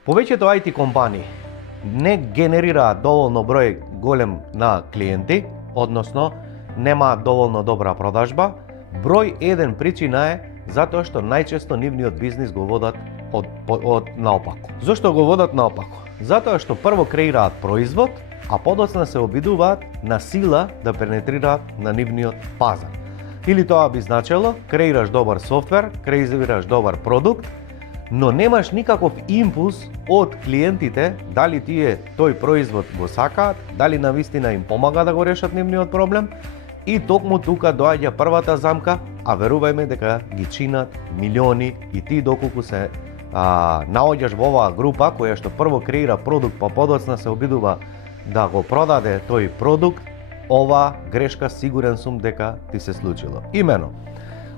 Повеќето IT компании не генерираат доволно број голем на клиенти, односно немаат доволно добра продажба. Број еден причина е затоа што најчесто нивниот бизнис го водат од наопаку. Зошто го водат наопаку? Затоа што прво креираат производ, а подоцна се обидуваат на сила да пенетрираат на нивниот пазар. Или тоа би значело, креираш добар софтвер, креираш добар продукт, но немаш никаков импулс од клиентите, дали тие тој производ го сакаат, дали навистина им помага да го решат нивниот проблем, и токму тука доаѓа првата замка, а верувајме дека ги чинат милиони и ти доколку се наоѓаш во оваа група која што прво креира продукт, па подоцна се обидува да го продаде тој продукт, ова грешка сигурен сум дека ти се случило. Имено,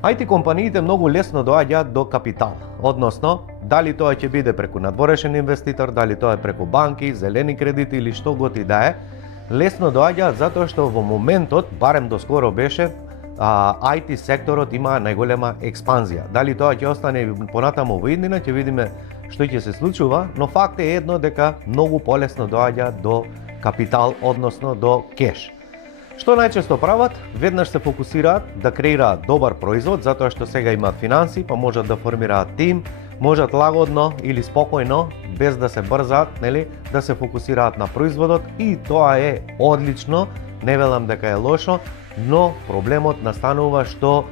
IT компаниите многу лесно доаѓаат до капитал, односно, дали тоа ќе биде преку надворешен инвеститор, дали тоа е преку банки, зелени кредити или што год и да е, лесно доаѓаат затоа што во моментот, барем доскоро беше, IT секторот има најголема експанзија. Дали тоа ќе остане понатаму во иднина, ќе видиме што ќе се случува, но факт е едно дека многу полесно доаѓа до капитал, односно до кеш. Што најчесто прават? Веднаш се фокусираат да креираат добар производ, затоа што сега имаат финанси, па можат да формираат тим, можат лагодно или спокојно, без да се брзаат, нели, да се фокусираат на производот, и тоа е одлично, не велам дека е лошо, но проблемот настанува што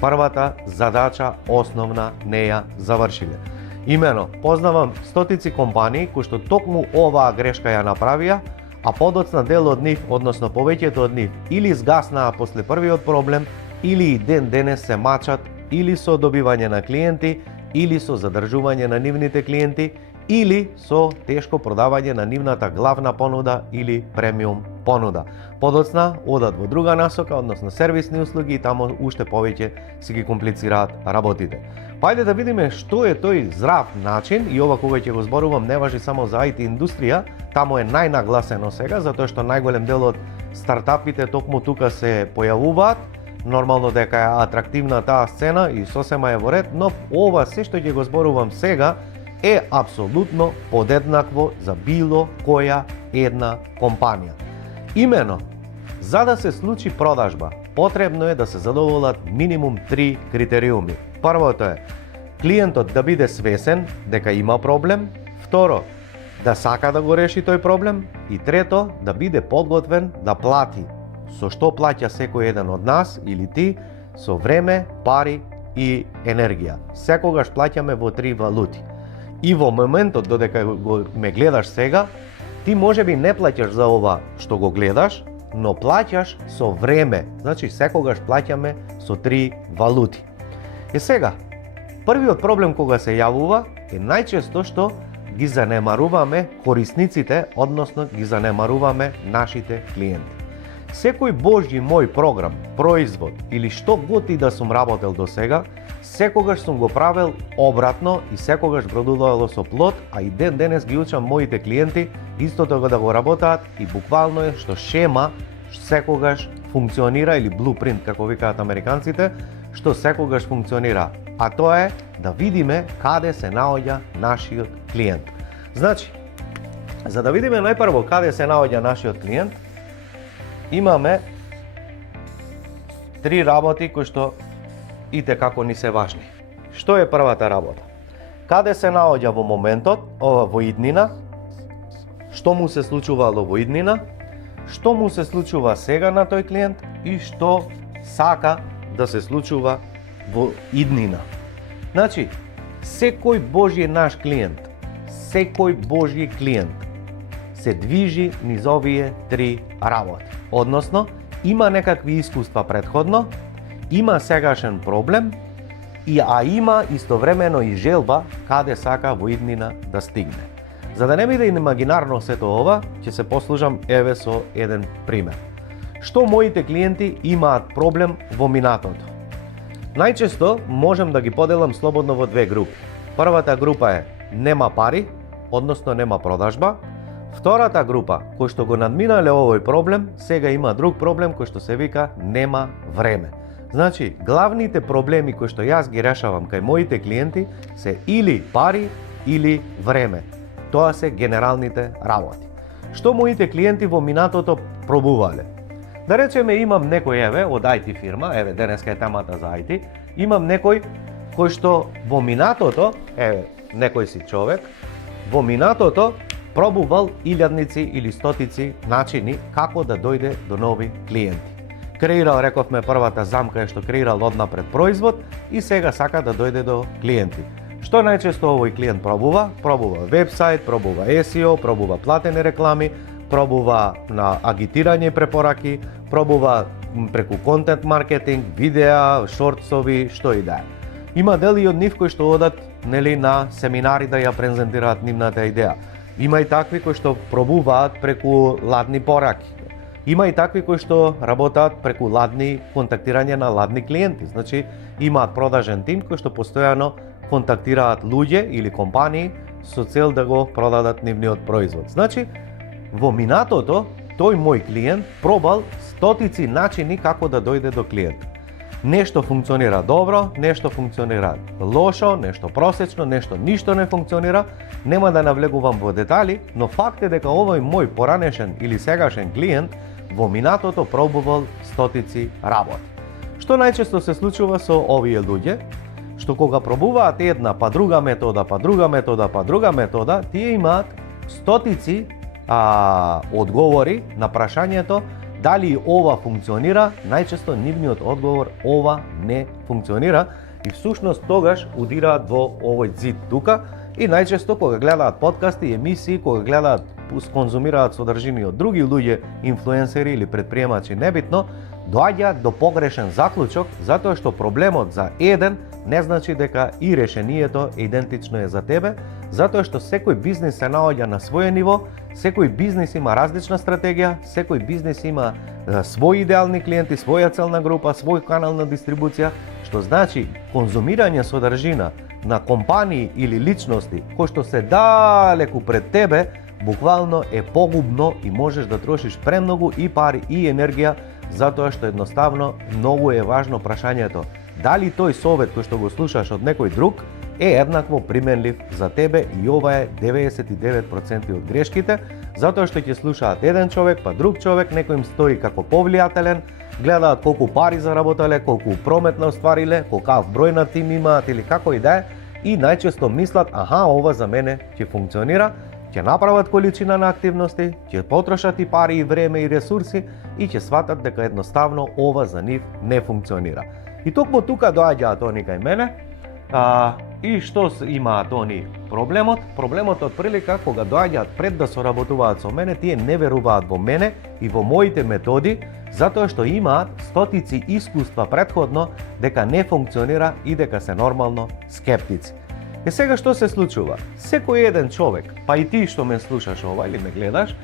првата задача основна не ја завршиле. Имено, познавам стотици компании кои што токму оваа грешка ја направија, а подоцна дел од нив, односно повеќето од нив, или згаснаа после првиот проблем, или и ден денес се мачат или со добивање на клиенти, или со задржување на нивните клиенти, или со тешко продавање на нивната главна понуда или премиум понуда. Подоцна одат во друга насока, односно сервисни услуги, и тамо уште повеќе си ги комплицираат работите. Пајде да видиме што е тој здрав начин, и ова кога ќе го зборувам не важи само за IT индустрија, тамо е најнагласено сега, затоа што најголем дел од стартапите токму тука се појавуваат. Нормално дека е атрактивна таа сцена и сосема е во ред, но ова се што ќе го зборувам сега е апсолутно подеднакво за било која една компанија. Имено, за да се случи продажба, потребно е да се задоволат минимум 3 критериуми. Првото е клиентот да биде свесен дека има проблем, второ, да сака да го реши тој проблем, и трето, да биде подготвен да плати. Со што плаќа секој еден од нас или ти? Со време, пари и енергија. Секогаш плаќаме во 3 валути. И во моментот додека ме гледаш сега, ти можеби не плаќаш за ова што го гледаш, но плаќаш со време. Значи секогаш плаќаме со 3 валути. И сега, првиот проблем кога се јавува е најчесто што ги занемаруваме корисниците, односно ги занемаруваме нашите клиенти. Секој божји мој програм, производ или што год и да сум работел до сега, секогаш сум го правел обратно и секогаш продолувало со плод, а и ден денес ги учам моите клиенти истото да го работаат, и буквално е што шема секогаш функционира, или blueprint како викаат американците, што секогаш функционира, а тоа е да видиме каде се наоѓа нашиот клиент. Значи, за да видиме најпрво каде се наоѓа нашиот клиент, имаме 3 работи кои што ите како ни се важни. Што е првата работа? Каде се наоѓа во моментот, во иднина, што му се случувало во иднина, што му се случува сега на тој клиент и што сака да се случува во иднина. Значи, секој божји наш клиент, секој божји клиент се движи низ овие 3 работи. Односно, има некакви искуства претходно, има сегашен проблем, а има истовремено и желба каде сака во иднина да стигне. За да не биде имагинарно сето ова, ќе се послужам еве со еден пример. Што моите клиенти имаат проблем во минатото? Најчесто можем да ги поделам слободно во 2 групи. Првата група е нема пари, односно нема продажба. Втората група, кој што го надминале овој проблем, сега има друг проблем кој што се вика нема време. Значи, главните проблеми кои што јас ги решавам кај моите клиенти се или пари или време. Тоа се генералните работи. Што моите клиенти во минатото пробувале? Да речеме имам некој од IT фирма, денеска е темата за IT, имам некој кој што во минатото, некој си човек, во минатото пробувал илјадници или стотици начини како да дојде до нови клиенти. Креирал, рековме, првата замка е што креирал однапред производ и сега сака да дојде до клиенти. Што најчесто овој клиент пробува? Пробува вебсайт, пробува SEO, пробува платени реклами, пробува на агитирање и препораки, пробува преку контент маркетинг, видеа, шортсови, што и да е. Има дели од нив кои што одат на семинари да ја презентираат нивната идеја. Има и такви кои што пробуваат преку ладни пораки. Има и такви кои што работат преку ладни контактирање на ладни клиенти. Значи, имаат продажен тим кој што постојано контактираат луѓе или компании со цел да го продадат нивниот производ. Значи, во минатото, тој мој клиент пробал стотици начини како да дојде до клиент. Нешто функционира добро, нешто функционира лошо, нешто просечно, нешто ништо не функционира. Нема да навлегувам во детали, но факт е дека овој мој поранешен или сегашен клиент во минатото пробувал стотици работи. Што најчесто се случува со овие луѓе? Што кога пробуваат една, па друга метода, па друга метода, па друга метода, тие имаат стотици одговори на прашањето дали ова функционира. Најчесто нивниот одговор ова не функционира и всушност тогаш удираат во овој зид тука и најчесто кога гледаат подкасти, емисии, кога гледаат, конзумираат содржини од други луѓе, инфлуенсери или предприемачи, небитно, доаѓаат до погрешен заклучок затоа што проблемот за еден не значи дека и решението идентично е за тебе, затоа што секој бизнис се наоѓа на своје ниво, секој бизнис има различна стратегија, секој бизнис има своји идеални клиенти, своја целна група, свој канал на дистрибуција, што значи конзумирање содржина на компании или личности кои што се далеку пред тебе, буквално е погубно и можеш да трошиш премногу и пари и енергија, затоа што едноставно многу е важно прашањето дали тој совет кој што го слушаш од некој друг е еднакво применлив за тебе, и ова е 99% од грешките, затоа што ќе слушаат еден човек, па друг човек, некој им стои како повлијателен, гледаат колку пари заработале, колку промет оствариле, колкав број на тим имаат или како и да е, и најчесто мислат, ова за мене ќе функционира, ќе направат количина на активности, ќе потрошат и пари и време и ресурси и ќе сватат дека едноставно ова за нив не функционира. И токму тука доаѓаат они кај мене, и што имаат они проблемот? Проблемот од прилика кога доаѓаат пред да соработуваат со мене, тие не веруваат во мене и во моите методи, затоа што имаат стотици искуства претходно дека не функционира и дека се нормално скептици. И сега што се случува? Секој еден човек, па и ти што ме слушаш ова или ме гледаш,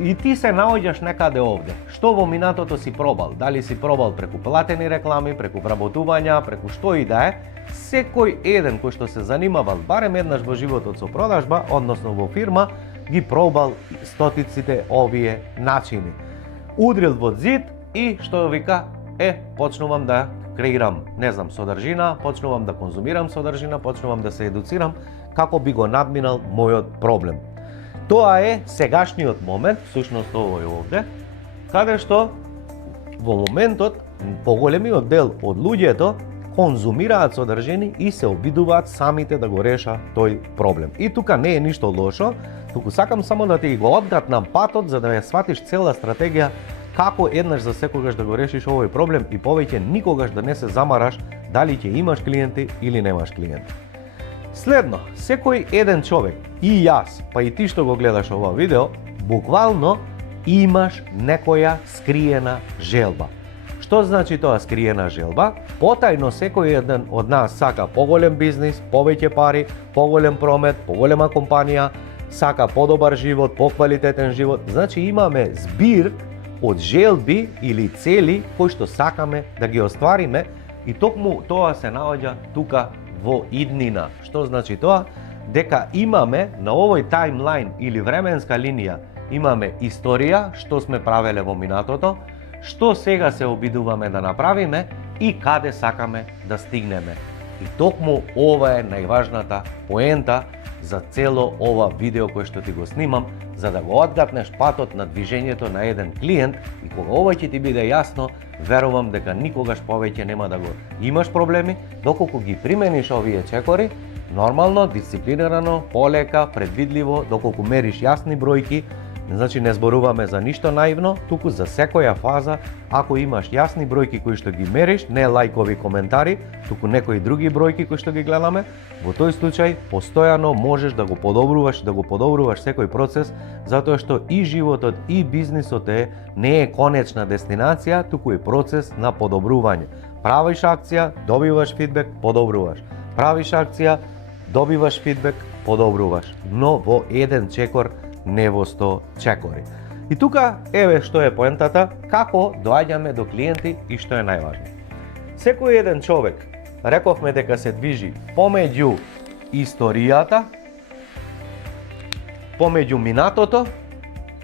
и ти се наоѓаш некаде овде. Што во минатото си пробал? Дали си пробал преку платени реклами, преку вработувања, преку што и да е, секој еден кој што се занимавал барем еднаш во животот со продажба, односно во фирма, ги пробал стотиците овие начини. Удрил во зид и што вика, почнувам да креирам, содржина, почнувам да конзумирам содржина, почнувам да се едуцирам како би го надминал мојот проблем. Тоа е сегашниот момент, всушност овој овде, каде што во моментот поголемиот дел од луѓето конзумираат содржини и се обидуваат самите да го реша тој проблем. И тука не е ништо лошо, туку сакам само да ти го одгатнам патот за да ја сватиш цела стратегија како еднаш за секогаш да го решиш овој проблем и повеќе никогаш да не се замараш дали ќе имаш клиенти или немаш клиенти. Следно, секој еден човек, и јас, па и ти што го гледаш ова видео, буквално имаш некоја скриена желба. Што значи тоа скриена желба? Потајно секој еден од нас сака поголем бизнис, повеќе пари, поголем промет, поголема компанија, сака подобар живот, поквалитетен живот. Значи имаме збир од желби или цели кои што сакаме да ги оствариме и токму тоа се наоѓа тука во иднина. Што значи тоа? Дека имаме на овој таймлайн или временска линија имаме историја што сме правеле во минатото, што сега се обидуваме да направиме и каде сакаме да стигнеме. И токму ова е најважната поента за цело ова видео кое што ти го снимам, за да го одгатнеш патот на движењето на еден клиент и кога ова ќе ти биде јасно, верувам дека никогаш повеќе нема да го имаш проблеми, доколку ги примениш овие чекори, нормално, дисциплинирано, полека, предвидливо, доколку мериш јасни бројки. Значи не зборуваме за ништо наивно, туку за секоја фаза, ако имаш јасни бројки кои што ги мериш, не лајкови коментари, туку некои други бројки кои што ги гледаме, во тој случај постојано можеш да го подобруваш секој процес, затоа што и животот и бизнисот не е конечна дестинација, туку е процес на подобрување. Правиш акција, добиваш фидбек, подобруваш. Правиш акција, добиваш фидбек, подобруваш. Но во еден чекор, не во 100 чекори. И тука, еве што е поентата, како доаѓаме до клиенти и што е најважно. Секој еден човек, рековме дека се движи помеѓу историјата, помеѓу минатото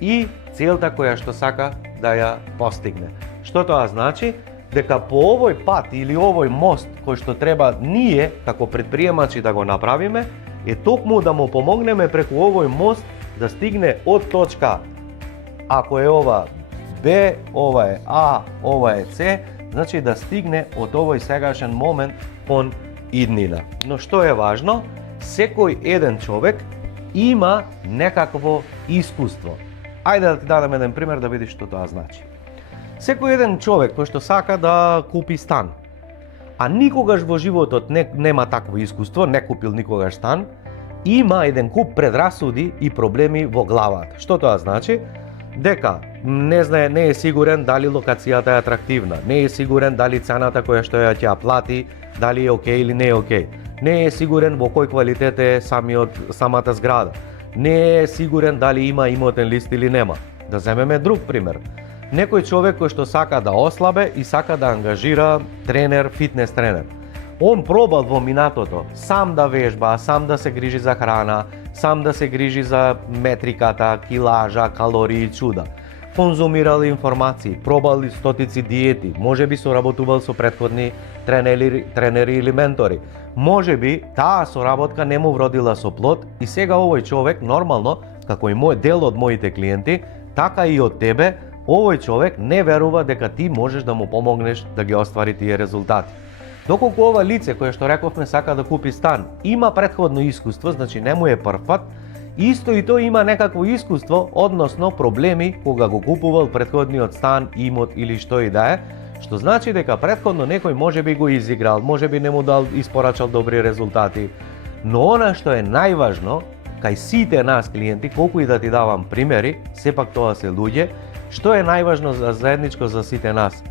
и целта која што сака да ја постигне. Што тоа значи? Дека по овој пат или овој мост кој што треба ние како претприемачи да го направиме, е токму да му помогнеме преку овој мост да стигне од точка, ако е ова Б, ова е А, ова е С, значи да стигне од овој сегашен момент кон иднина. Но што е важно? Секој еден човек има некакво искуство. Ајде да ти дадам еден пример да видиш што тоа значи. Секој еден човек кој што сака да купи стан, а никогаш во животот нема такво искуство, не купил никогаш стан, има еден куп предрасуди и проблеми во главата. Што тоа значи? Дека не знае, не е сигурен дали локацијата е атрактивна, не е сигурен дали цената која што ја ќе плати, дали е окей или не е окей. Не е сигурен во кој квалитет е самата зграда. Не е сигурен дали има имотен лист или нема. Да земеме друг пример. Некој човек кој што сака да ослабе и сака да ангажира тренер, фитнес тренер. Он пробал во минатото сам да вежба, сам да се грижи за храна, сам да се грижи за метриката, килажа, калории, чуда. Конзумирал информации, пробал стотици диети, можеби соработувал со претходни тренери или ментори. Можеби таа соработка не му вродила со плод и сега овој човек нормално, како и мој дел од моите клиенти, така и од тебе, овој човек не верува дека ти можеш да му помогнеш да ги оствари тие резултати. Доколку ова лице кое што рековме сака да купи стан, има претходно искуство, значи не му е прв пат, исто и тој има некакво искуство, односно проблеми кога го купувал претходниот стан, имот или што и да е, што значи дека претходно некој можеби го изиграл, можеби не му дал испорачал добри резултати. Но она што е најважно, кај сите нас клиенти, колку и да ти давам примери, сепак тоа се луѓе, што е најважно заедничко за сите нас?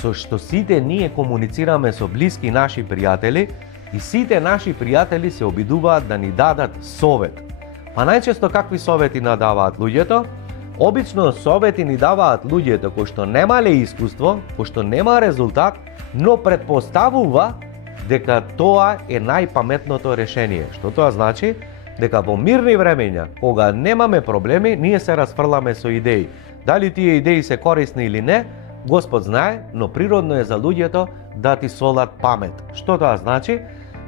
Со што сите ние комуницираме со блиски наши пријатели и сите наши пријатели се обидуваат да ни дадат совет. Па најчесто какви совети надаваат луѓето? Обично совети ни даваат луѓето кои што немале искуство, кои што нема резултат, но претпоставува дека тоа е најпаметното решение. Што тоа значи? Дека во мирни времења, кога немаме проблеми, ние се расфрламе со идеи. Дали тие идеи се корисни или не, Господ знае, но природно е за луѓето да ти солат памет. Што тоа значи?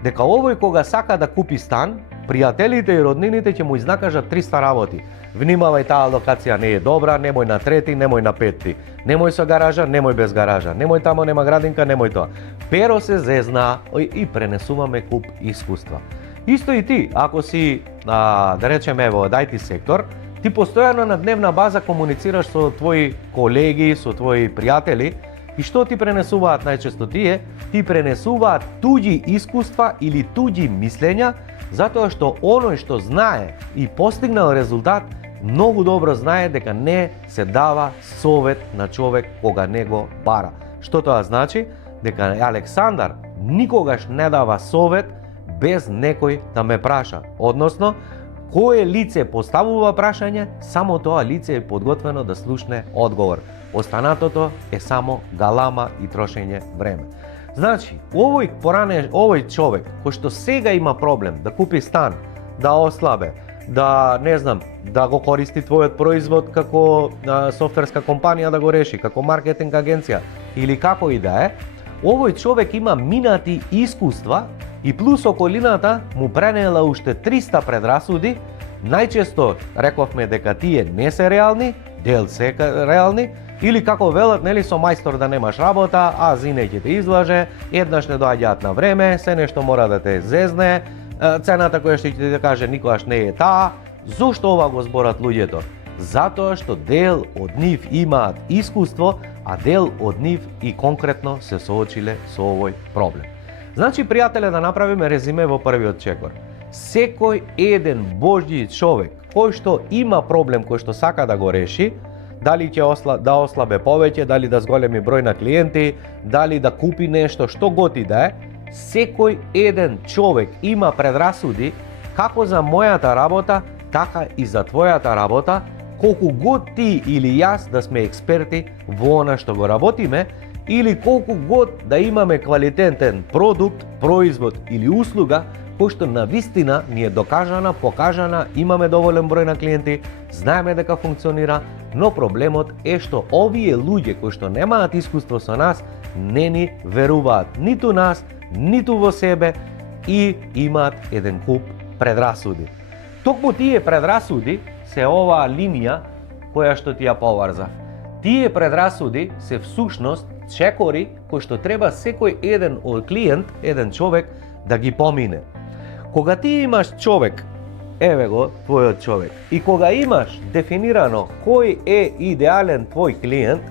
Дека овој кога сака да купи стан, пријателите и роднините ќе му изнакажат 300 работи. Внимавај, таа локација не е добра, немој на трети, немој на петти. Немој со гаража, немој без гаража. Немој тамо, нема градинка, немој тоа. Pero се зезна и пренесуваме куп искуства. Исто и ти, ако си, да речеме, во IT сектор, ти постојано на дневна база комуницираш со твои колеги, со твои пријатели и што ти пренесуваат најчесто тие? Ти пренесуваат туѓи искуства или туѓи мислења, затоа што оној што знае и постигнал резултат, многу добро знае дека не се дава совет на човек кога не го бара. Што тоа значи? Дека Александар никогаш не дава совет без некој да ме праша. Односно, кое лице поставува прашање, само тоа лице е подготвено да слушне одговор. Останатото е само галама и трошење време. Значи, овој човек кој што сега има проблем да купи стан, да ослабе, да не знам, да го користи твојот производ како софтверска компанија да го реши, како маркетинг агенција или како и да е, овој човек има минати искуства И плюс околината му пренела уште 300 предрасуди, најчесто рековме дека тие не се реални, дел се реални, или како велат, нели, со мајстор да немаш работа, а зине ќе те излаже, еднаш не доаѓаат на време, се нешто мора да те зезне, цената која што ќе ти каже никогаш не е таа. Зошто ова го зборат луѓето? Затоа што дел од нив имаат искуство, а дел од нив и конкретно се соочиле со овој проблем. Значи, пријателе, да направиме резиме во првиот чекор. Секој еден божји човек кој што има проблем кој што сака да го реши, дали ќе ослабе повеќе, дали да зголеми број на клиенти, дали да купи нешто, што готи да е, секој еден човек има предрасуди како за мојата работа, така и за твојата работа, колку год ти или јас да сме експерти во она што го работиме, или колку год да имаме квалитетен продукт, производ или услуга, кој што на вистина ни е докажана, покажана, имаме доволен број на клиенти, знаеме дека функционира, но проблемот е што овие луѓе кои што немаат искуство со нас, не ни веруваат ниту нас, ниту во себе и имаат еден куп предрасуди. Токму тие предрасуди се оваа линија која што ти ја поврзав. Тие предрасуди се всушност чекори кои што треба секој еден од клиент, еден човек да ги помине. Кога ти имаш човек, еве го твојот човек, и кога имаш дефинирано кој е идеален твој клиент,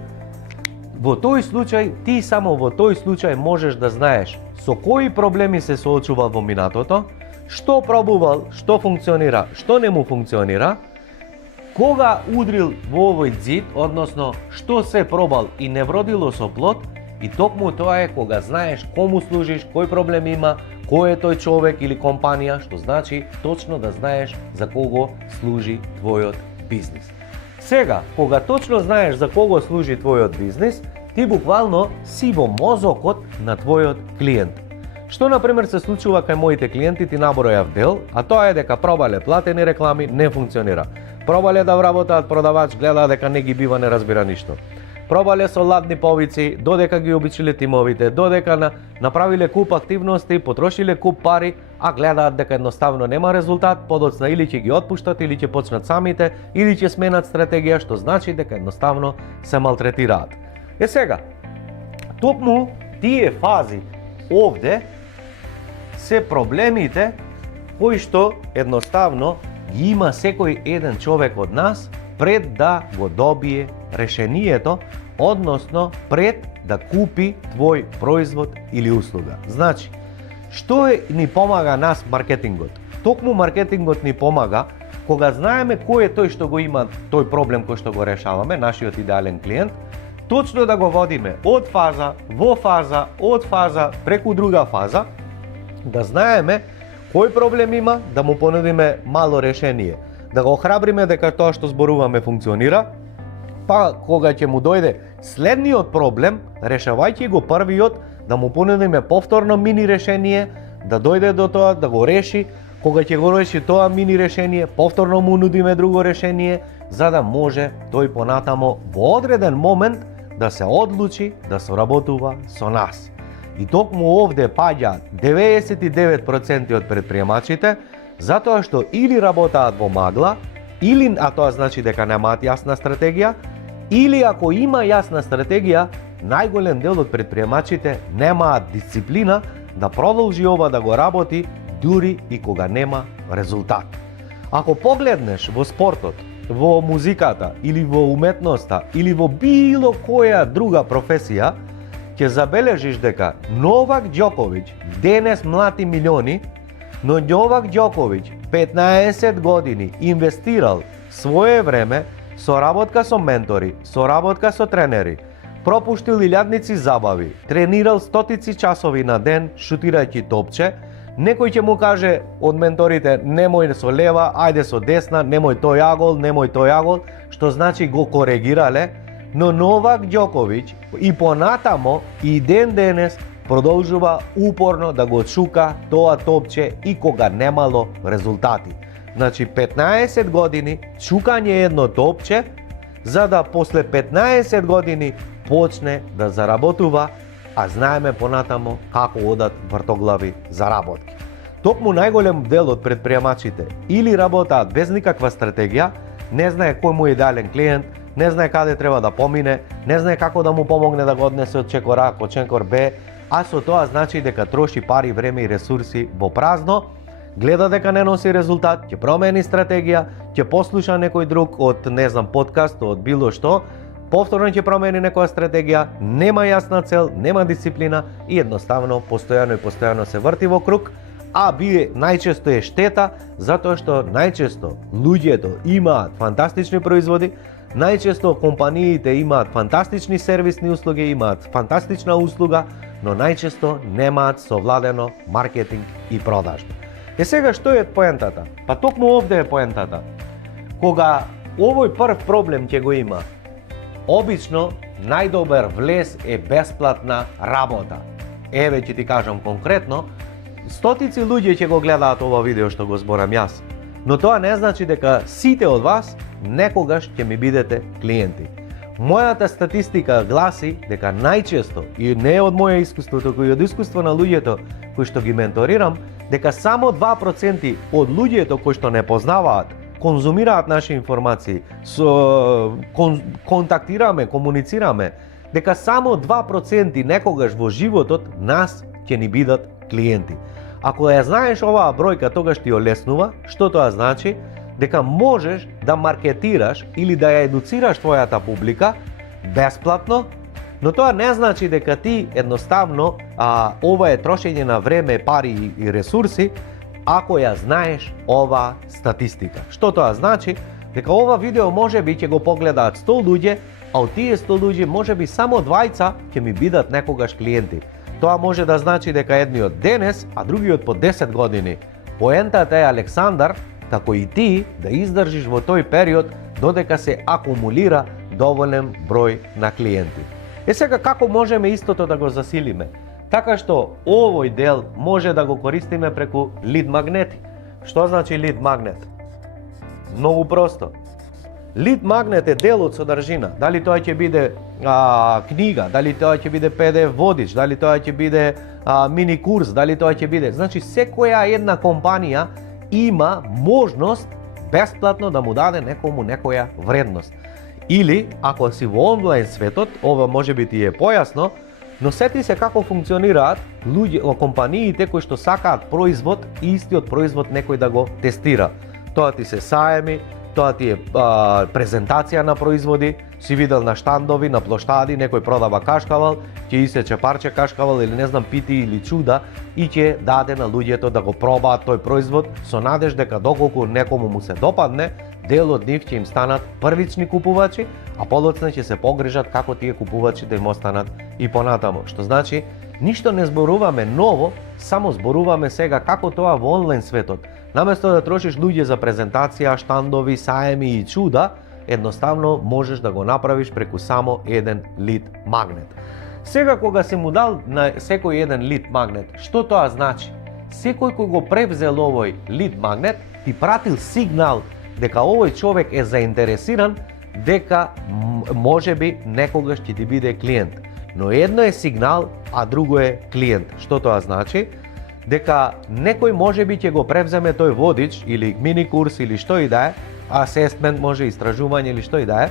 во тој случај, ти само во тој случај можеш да знаеш со кои проблеми се соочувал во минатото, што пробувал, што функционира, што не му функционира, кога удрил во овој зид, односно што се пробал и не вродило со плод, и токму тоа е кога знаеш кому служиш, кој проблем има, кој е тој човек или компанија, што значи точно да знаеш за кого служи твојот бизнис. Сега, кога точно знаеш за кого служи твојот бизнис, ти буквално си во мозокот на твојот клиент. Што, например, се случува кај моите клиенти, ти набројав дел, а тоа е дека пробале платени реклами, не функционира. Пробале да вработаат продавач, гледа дека не ги бива, не разбира ништо. Пробале со ладни повици, додека ги обичиле тимовите, додека направиле куп активности, потрошиле куп пари, а гледаат дека едноставно нема резултат, подоцна или ќе ги отпуштат, или ќе почнат самите, или ќе сменат стратегија, што значи дека едноставно се малтретираат. Е сега, токму тие фази овде се проблемите кои што едноставно ги има секој еден човек од нас пред да го добие решението, односно пред да купи твој производ или услуга. Значи, што ни помага нас маркетингот? Токму маркетингот ни помага кога знаеме кој е тој што го има тој проблем кој што го решаваме, нашиот идеален клиент, точно да го водиме од фаза во фаза, од фаза преку друга фаза, да знаеме кој проблем има, да му понудиме мало решение, да го охрабриме дека тоа што зборуваме функционира, па кога ќе му дојде следниот проблем, решавајќи го првиот, да му понудиме повторно мини решение, да дојде до тоа, да го реши, кога ќе го реши тоа мини решение, повторно му нудиме друго решение, за да може тој понатамо во одреден момент да се одлучи да соработува со нас. И токму овде паѓа 99% од предприемачите, затоа што или работаат во магла, или, а тоа значи дека немаат јасна стратегија, или ако има јасна стратегија, најголем дел од предприемачите немаат дисциплина да продолжи ова да го работи дури и кога нема резултат. Ако погледнеш во спортот, во музиката или во уметноста или во било која друга професија, ќе забележиш дека Новак Ѓоковиќ денес млати милиони, но Новак Ѓоковиќ 15 години инвестирал свое време, соработка со ментори, соработка со тренери, пропуштил илјадници забави, тренирал стотици часови на ден шутирајќи топче. Некој ќе му каже од менторите немој со лева, ајде со десна, немој тој агол, немој тој агол, што значи го коригирале, но Новак Ѓоковиќ и понатамо и ден денес продолжува упорно да го чука тоа топче и кога немало резултати. Значи 15 години чукање едно топче, за да после 15 години почне да заработува а знаеме понатамо како одат вртоглави заработки. Токму најголем дел од предприемачите или работаат без никаква стратегија, не знае кој му е идеален клиент, не знае каде треба да помине, не знае како да му помогне да го однесе од чекор А кон чекор Б, а со тоа значи дека троши пари, време и ресурси во празно, гледа дека не носи резултат, ќе промени стратегија, ќе послуша некој друг од, не знам, подкаст, од било што, повторно ќе промени некоја стратегија, нема јасна цел, нема дисциплина и едноставно постојано се врти во круг, а бие најчесто е штета затоа што најчесто луѓето имаат фантастични производи, најчесто компаниите имаат фантастични сервисни услуги, имаат фантастична услуга, но најчесто немаат совладено маркетинг и продажба. Сега што е поентата? Па токму овде е поентата. Кога овој прв проблем ќе го има, обично најдобар влез е бесплатна работа. Еве ќе ти кажам конкретно, стотици луѓе ќе го гледаат ова видео што го зборам јас, но тоа не значи дека сите од вас некогаш ќе ми бидете клиенти. Мојата статистика гласи дека најчесто, и не од моје искуство, туку и од искуство на луѓето кои што ги менторирам, дека само 2% од луѓето кои што не познаваат, конзумираат наши информации, контактираме, комуницираме, дека само 2% некогаш во животот нас ќе ни бидат клиенти. Ако ја знаеш оваа бројка, тогаш ти олеснува, што тоа значи? Дека можеш да маркетираш или да ја едуцираш твојата публика бесплатно, но тоа не значи дека ти едноставно ова е трошење на време, пари и ресурси, ако ја знаеш ова статистика. Што тоа значи? Дека ова видео можеби ќе го погледаат 100 луѓе, а од тие 100 луѓе можеби само 2 ќе ми бидат некогаш клиенти. Тоа може да значи дека едниот денес, а другиот по 10 години. Поентата е, Александар, како и ти, да издржиш во тој период додека се акумулира доволен број на клиенти. Сега како можеме истото да го засилиме? Така што овој дел може да го користиме преку лид магнети. Што значи лид магнет? Многу просто. Лид магнет е дел од содржина. Дали тоа ќе биде книга, дали тоа ќе биде PDF водич, дали тоа ќе биде мини курс, дали тоа ќе биде. Значи секоја една компанија има можност бесплатно да му даде некому некоја вредност. Или, ако си во онлайн светот, ова може би ти е појасно, но сети се како функционираат луѓе, компаниите кои што сакаат производ и истиот производ некој да го тестира. Тоа ти се саеми, тоа ти е презентација на производи, си видел на штандови, на плоштади, некој продава кашкавал, ќе исече парче кашкавал или не знам пити или чуда и ќе даде на луѓето да го пробаат тој производ со надеж дека доколку некому му се допадне, дел од нив ќе им станат првични купувачи, а подоцна ќе се погрижат како тие купувачи да им останат и понатамо. Што значи, ништо не зборуваме ново, само зборуваме сега како тоа во онлайн светот. Наместо да трошиш луѓе за презентација, штандови, саеми и чуда, едноставно можеш да го направиш преку само еден лид магнет. Сега кога си му дал на секој еден лид магнет, што тоа значи? Секој кој го превзел овој лид магнет, ти пратил сигнал дека овој човек е заинтересиран, дека можеби некогаш ќе ти биде клиент. Но едно е сигнал, а друго е клиент. Што тоа значи? Дека некој можеби ќе го превземе тој водич или мини курс или што и да е, асесмент може, истражување или што и да е,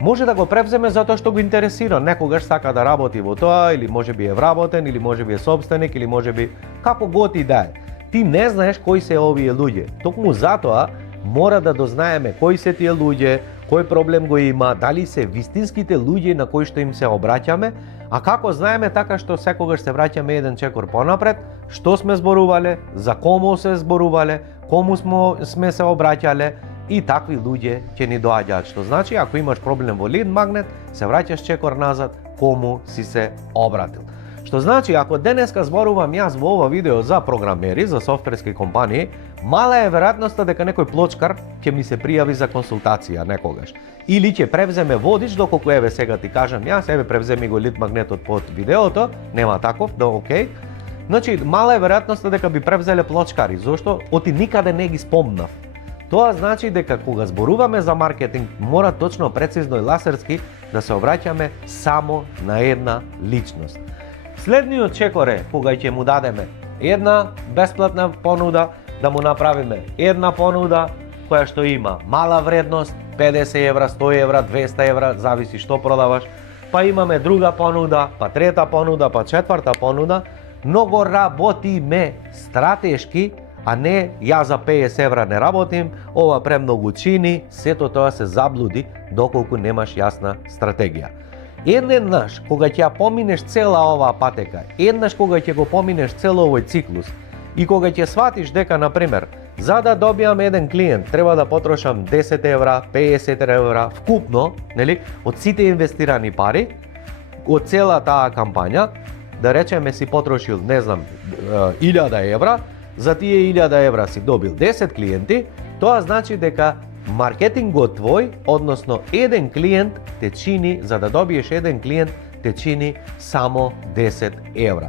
може да го превземе затоа што го интересира, некогаш сака да работи во тоа, или можеби е вработен, или можеби е собственик, или можеби како год и да е. Ти не знаеш кои се овие луѓе. Токму затоа мора да дознаеме кои се тие луѓе, кој проблем го има, дали се вистинските луѓе на кои што им се обраќаме, а како знаеме така што секогаш се враќаме еден чекор понапред, што сме зборувале, за кому се зборувале, кому сме се обраќале и такви луѓе ќе ни доаѓаат. Што значи, ако имаш проблем во лид магнет, се враќаш чекор назад, кому си се обратил. Што значи, ако денеска зборувам јас во ова видео за програмери, за софтверски компании, мала е веројатноста дека некој плочкар ќе ми се пријави за консултација некогаш. Или ќе превземе водич, доколку еве сега ти кажам јас, еве превземи го лид магнетот под видеото, нема таков, да окей. Значи, мала е веројатноста дека би превзеле плочкари, зошто? Оти никаде не ги спомнав. Тоа значи дека кога зборуваме за маркетинг, мора точно, прецизно и ласерски да се обраќаме само на една личност. Следниот чекор е кога ќе му дадеме една бесплатна понуда, да му направиме една понуда која што има мала вредност, 50 евра, 100 евра, 200 евра, зависи што продаваш, па имаме друга понуда, па трета понуда, па четврта понуда, но го работиме стратешки, а не ја за 50 евра не работим, ова премногу чини, сето тоа се заблуди доколку немаш јасна стратегија. Еднаш кога ќе ја поминеш цела оваа патека, еднаш кога ќе го поминеш цел овој циклус и кога ќе сватиш дека, например, за да добијам еден клиент треба да потрошам 10 евра, 50 евра вкупно, нели, од сите инвестирани пари, од цела таа кампања, да речеме си потрошил, не знам, 1000 евра, за тие 1000 евра си добил 10 клиенти, тоа значи дека маркетингот твој, односно еден клиент те чини, за да добиеш еден клиент, те чини само 10 евра.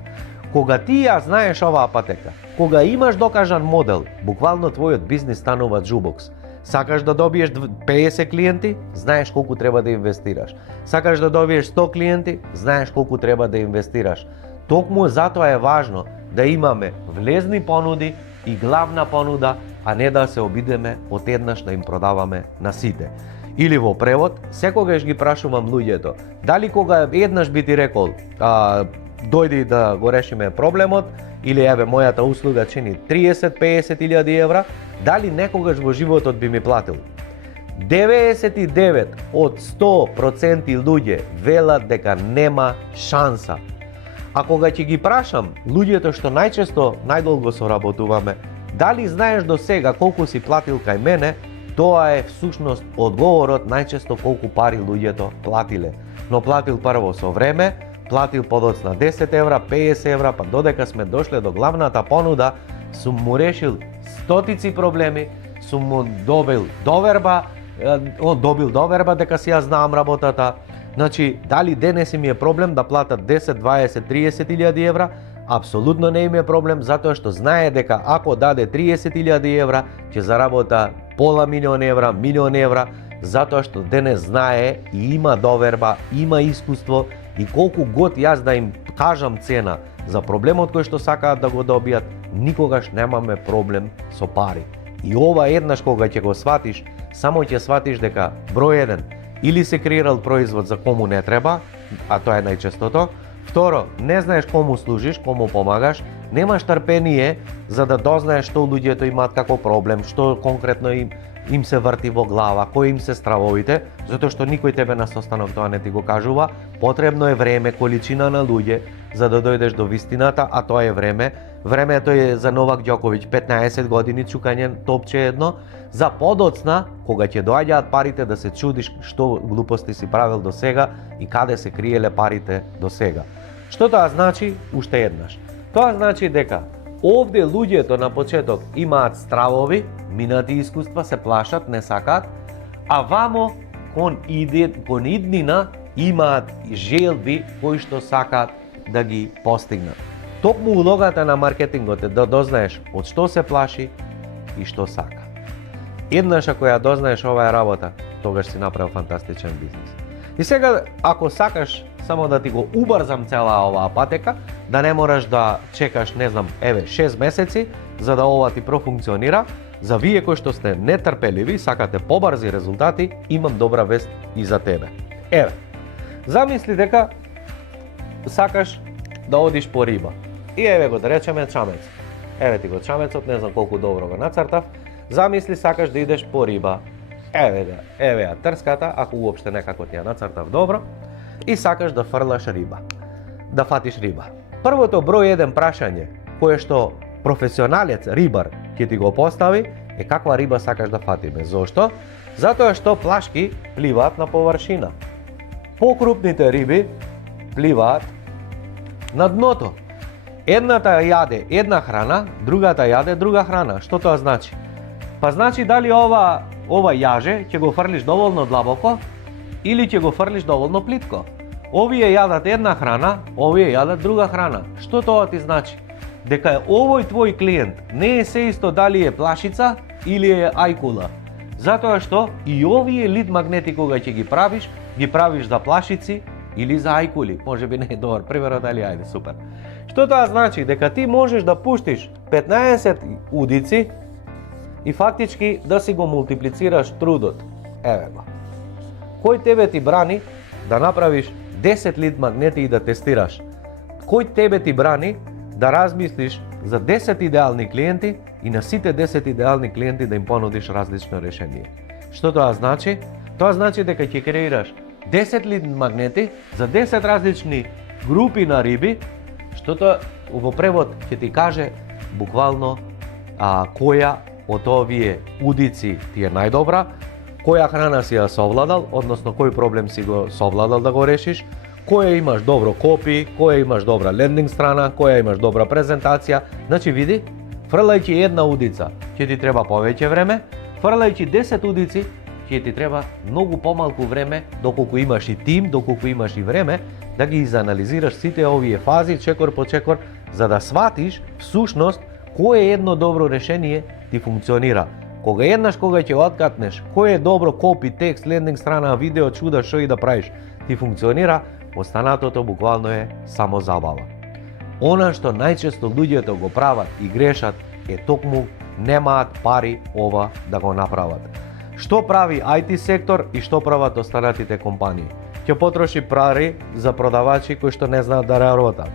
Кога ти ја знаеш оваа патека, кога имаш докажан модел, буквално твојот бизнис станува джубокс. Сакаш да добиеш 50 клиенти, знаеш колку треба да инвестираш. Сакаш да добиеш 100 клиенти, знаеш колку треба да инвестираш. Токму затоа е важно да имаме влезни понуди и главна понуда, а не да се обидеме одеднаш да им продаваме на сите. Или во превод, секогаш ги прашувам луѓето, дали кога еднаш би ти рекол, дојди да го решиме проблемот, или еве мојата услуга чини 30-50 илјади евра, дали некогаш во животот би ми платил? 99 од 100% луѓе велат дека нема шанса. А кога ќе ги прашам луѓето што најчесто најдолго соработуваме, дали знаеш до сега колку си платил кај мене, тоа е всушност одговорот најчесто колку пари луѓето платиле. Но платил прво со време, платил подоцна 10 евра, 50 евра, па додека сме дошле до главната понуда, сум му решил стотици проблеми, сум му добил доверба дека си ја знаам работата. Значи, дали денеси ми е проблем да платат 10, 20, 30 илјади евра? Апсолутно не им е проблем, затоа што знае дека ако даде 30 илјади евра, ќе заработа пола милион евра, милион евра, затоа што денес знае и има доверба, има искуство и колку год јас да им кажам цена за проблемот кој што сакаат да го добијат, никогаш немаме проблем со пари. И ова еднаш кога ќе го сватиш, само ќе сватиш дека број 1, или се креирал производ за кому не треба, а тоа е најчестото. Второ, не знаеш кому служиш, кому помагаш, немаш трпение за да дознаеш што луѓето имаат како проблем, што конкретно им се врти во глава, кои им се стравовите, затоа што никој тебе на состанок тоа не ти го кажува. Потребно е време, количина на луѓе за да дојдеш до вистината, а тоа е време. Времето е за Новак Ѓоковиќ 15 години чукање топче едно, за подоцна кога ќе доаѓаат парите да се чудиш што глупости си правил до сега и каде се криеле парите до сега. Што тоа значи? Уште еднаш. Тоа значи дека овде луѓето на почеток имаат стравови, минати искуства, се плашат, не сакаат, а вамо кон иднина имаат желби кои што сакаат да ги постигнат. Токму улогата на маркетингот е да дознаеш од што се плаши и што сака. Еднаш ако ја дознаеш оваа работа, тогаш си направил фантастичен бизнис. И сега, ако сакаш само да ти го убрзам цела оваа патека, да не мораш да чекаш, не знам, 6 месеци, за да ова ти профункционира, за вие кои што сте нетрпеливи, сакате побрзи резултати, имам добра вест и за тебе. Замисли дека сакаш да одиш по риба. И еве го да речеме чамец. Еве ти го чамецот, не знам колку добро го нацртав. Замисли сакаш да идеш по риба. Еве ја трската, ако уопште некако ти ја нацртав добро, и сакаш да фрлаш риба. Да фатиш риба. Првото број 1 прашање кое што професионалец рибар ќе ти го постави е каква риба сакаш да фатиме. Зошто? Затоа што плашки пливаат на површина. Покрупните риби пливаат на дното. Едната јаде една храна, другата јаде друга храна. Што тоа значи? Па значи дали ова јаже ќе го фрлиш доволно длабоко или ќе го фрлиш доволно плитко. Овие јадат една храна, овие јадат друга храна. Што тоа ти значи? Дека овој твој клиент не е се исто дали е плашица или е ајкула. Затоа што и овие лид магнети кога ќе ги правиш за плашици или за ајкули, можеби не е добар примерот, али ајде, супер. Што тоа значи? Дека ти можеш да пуштиш 15 удици и фактички да си го мултиплицираш трудот. Еве го. Кој тебе ти брани да направиш 10 лид магнети и да тестираш? Кој тебе ти брани да размислиш за 10 идеални клиенти и на сите 10 идеални клиенти да им понудиш различно решение? Што тоа значи? Тоа значи дека ќе креираш 10 лид магнети за 10 различни групи на риби, што тоа во превод ќе ти каже буквално која од овие удици ти е најдобра, која храна си ја совладал, односно кој проблем си го совладал да го решиш, која имаш добро копи, која имаш добра лендинг страна, која имаш добра презентација. Значи види, фрлајќи една удица ќе ти треба повеќе време, фрлајќи 10 удици ќе ти треба многу помалку време, доколку имаш и тим, доколку имаш и време да ги изанализираш сите овие фази чекор по чекор, за да сватиш всушност кое едно добро решение ти функционира. Кога ќе откатнеш кој е добро копи, текст, лендинг страна, видео, чуда, што и да правиш, ти функционира, останатото буквално е само забава. Она што најчесто луѓето го прават и грешат е токму немаат пари ова да го направат. Што прави IT сектор и што прават останатите компании? Ќе потроши пари за продавачи кои што не знаат да работат.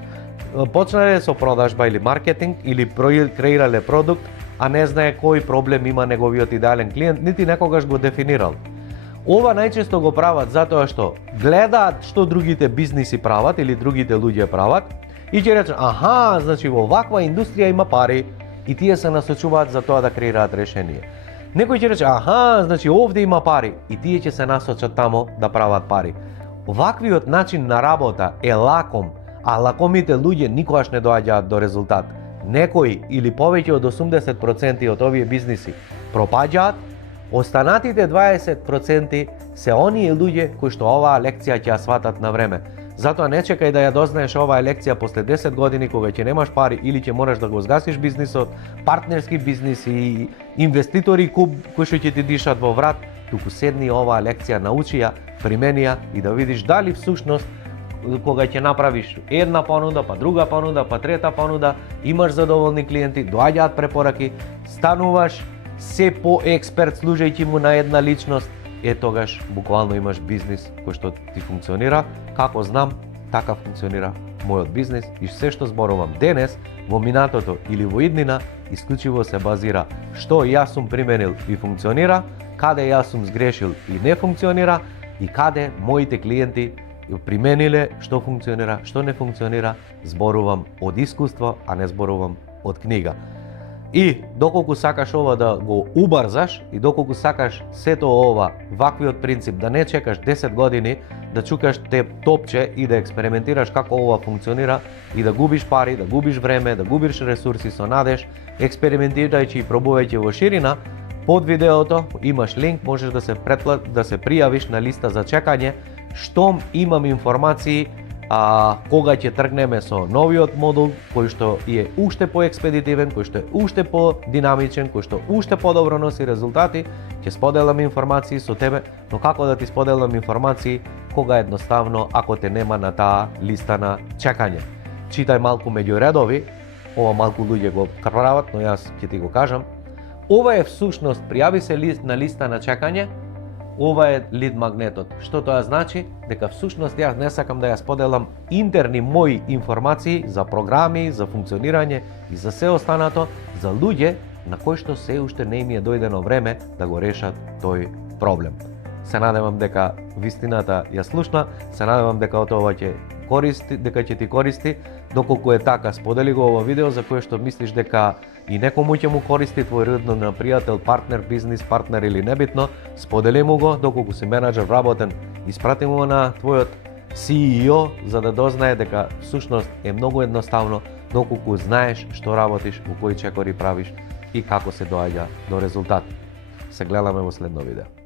Почнале со продажба или маркетинг или креирале продукт, а не знае кој проблем има неговиот идеален клиент, нити некогаш го дефинирал. Ова најчесто го прават затоа што гледаат што другите бизниси прават или другите луѓе прават и ќе речат, аха, значи во ваква индустрија има пари, и тие се насочуваат за тоа да креираат решение. Некој ќе рече, аха, значи овде има пари, и тие ќе се насочат тамо да прават пари. Ваквиот начин на работа е лаком, а лакомите луѓе никогаш не доаѓаат до резултат. Некои или повеќе од 80% од овие бизниси пропаѓаат, останатите 20% се оние луѓе кои што оваа лекција ќе ја сватат на време. Затоа не чекај да ја дознаеш оваа лекција после 10 години кога ќе немаш пари или ќе мораш да го згасиш бизнисот, партнерски бизниси и инвеститори кои што ќе ти дишат во врат, туку седни оваа лекција, научи ја, примени ја и да видиш дали всушност кога ќе направиш една понуда, па друга понуда, па трета понуда, имаш задоволни клиенти, доаѓаат препораки, стануваш се по-експерт служејќи му на една личност, тогаш буквално имаш бизнис кој што ти функционира. Како знам, така функционира мојот бизнис и се што зборувам денес, во минатото или во иднина, исклучиво се базира што јас сум применил и функционира, каде јас сум сгрешил и не функционира и каде моите клиенти примениле што функционира, што не функционира. Зборувам од искуство, а не зборувам од книга. И доколку сакаш ова да го убрзаш и доколку сакаш сето ова, ваквиот принцип да не чекаш 10 години да чукаш те топче и да експериментираш како ова функционира и да губиш пари, да губиш време, да губиш ресурси со надеж, експериментирајќи и пробувајќи во ширина, под видеото имаш линк, можеш да се да се пријавиш на листа за чекање, штом имам информации кога ќе тргнеме со новиот модул, кој што е уште поекспедитивен, кој што е уште подинамичен, кој што уште подобро носи резултати, ќе споделам информации со тебе, но како да ти споделам информации кога едноставно ако те нема на таа листа на чекање. Читај малку меѓу редови, ова малку луѓе го прават, но јас ќе ти го кажам. Ова е всушност, пријави се на листа на чекање. Ова е лид магнетот. Што тоа значи? Дека всушност јас не сакам да ја споделам интерни мои информации за програми, за функционирање и за се останато за луѓе на кои што се уште не им е дојдено време да го решат тој проблем. Се надевам дека вистината ја слушна, се надевам дека од ова ќе користи, дека ќе ти користи. Доколку е така, сподели го ова видео за кое што мислиш дека и некому ќе му користи, твој роден пријател, партнер, бизнис партнер или небитно, сподели му го. Доколку си менаџер вработен, испрати му на твојот CEO за да дознае дека всушност е многу едноставно, доколку знаеш што работиш, во кои чекори правиш и како се доаѓа до резултат. Се гледаме во следно видео.